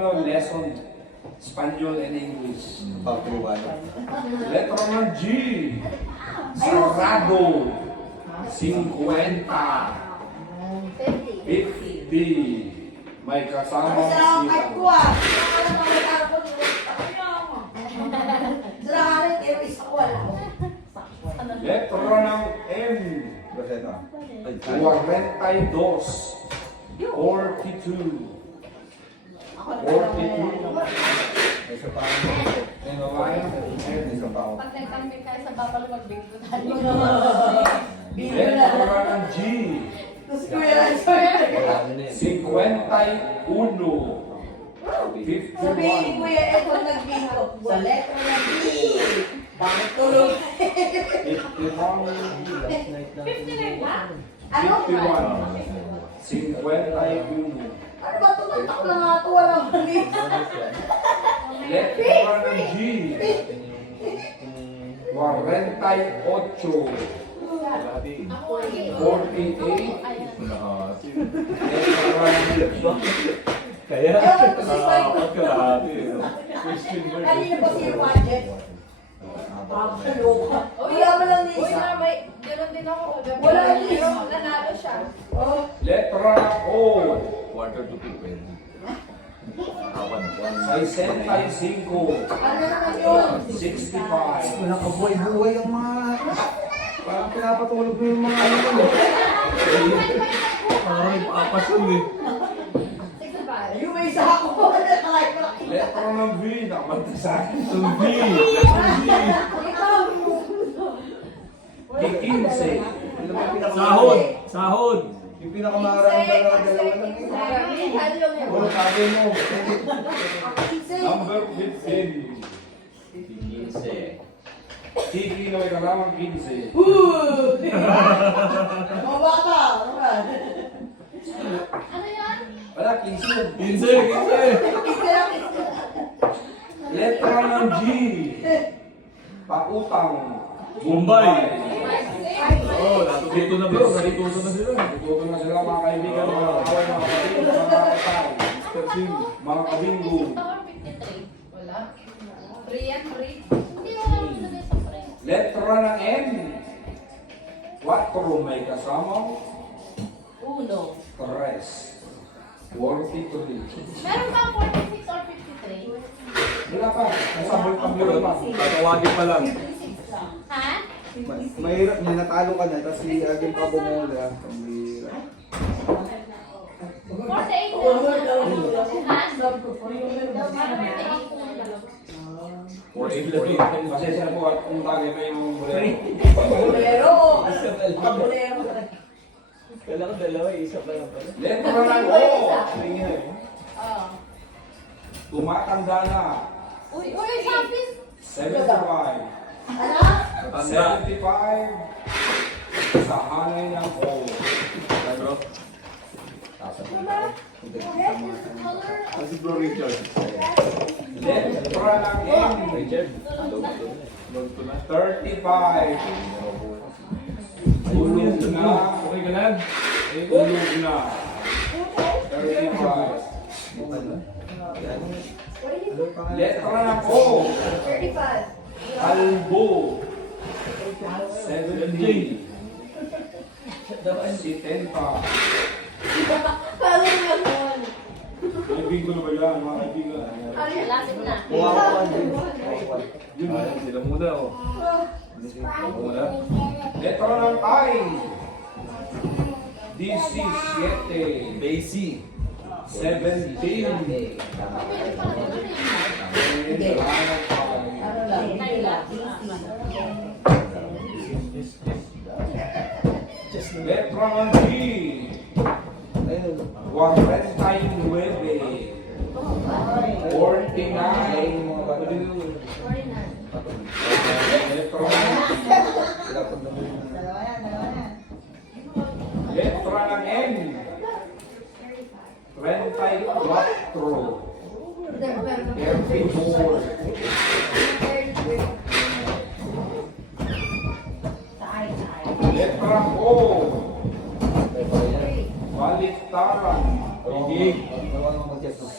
ano, lesson. Spanyol and English. Letra ng G. Sarado. 50. 50. May kasama sila. Letra ng M. 42. 42. 42. Isa pa ako. Pag nagtampil kayo sa Bapalo, mag-bingo tayo. Letra ng G. 51. Sabihin ni 51. Kuya Edward nagbingo. Sa letra ng B. Bakit tulog? 59 ba? Ano? 51. 51. Ano ba ito? Tatak na nga ito. Walang mali. Letra ng G. 48. 48. Kaya, Ayun, ito si Mike. Question Kanina pa si Roger. Kaloka. Kaya mo lang ni Uy, isa. may gano'n din ako. Wala din. Pero nanalo siya. Oh. Letra ng O. Quarter to 2:20. 65. Ano naman yun? 65. Wala ka buhay-buhay ang mga... Parang pinapatulog mo yung mga ano ko. Parang ipapasyon eh. 65. Yung may isa ako. Letra ng V. Nakabanta sa akin. Tumbi! Ikaw. 15. Sahod! Sahod! Yung pinakamarang dalawa lang. Wala sabi mo. Number 15. Tiki na may kalamang 15. Mga bata. Ano ba? Ano yan? Wala, 15. 15! 15! Letra ng G. Pautang. Bombay! Oo, natututo na bro. Natututo na sila. Tututo na sila mga kaibigan, mga kaway, mga kapatid, mga kapatay, mga kabinggo. Ito or 53? Wala. 3 yan, 3. Hindi wala mo nilagay sa pre. Letra ng M. 4 may kasama. 1. 3. 43. Meron bang 46 or 53? Wala pa. Nasabol pang meron pa. Tatawagin pa lang. 56 lang. Ha? Mahirap, may natalo ka na, tapos si Agil pa bumula. Pambira. 48 48. Pasensya na po at kung tagay pa yung bulero. Bolero. Bolero. Kailangan dalawa, isa pa lang pala. Letra ng O. Oh. Tumatanda na. Uy, sabi. 75. Ano? 75 sa hanay ng O. Bro. Color. Kasi Bro Richard. Letra ng M. Richard. 35. Ulog na. Okay ka lang? Ulog na. 35. Letra ng O. 35. Kalbo. 70. 70. Paano naman? Kaibigan na ba yan, mga kaibigan? Lapit na. Kuha ko pa din. Yun, sila muna oh. Ako muna. Letra ng I. 17. Basie. 17. Ano lang? Hindi lang. Letra ng G. Ayun. 49. 49. Mga bata. Letra ng Sila pag naman. Dalawa yan. Letra ng N. 34. 34. Letra O. Baliktaran. Higig. Ano mag-check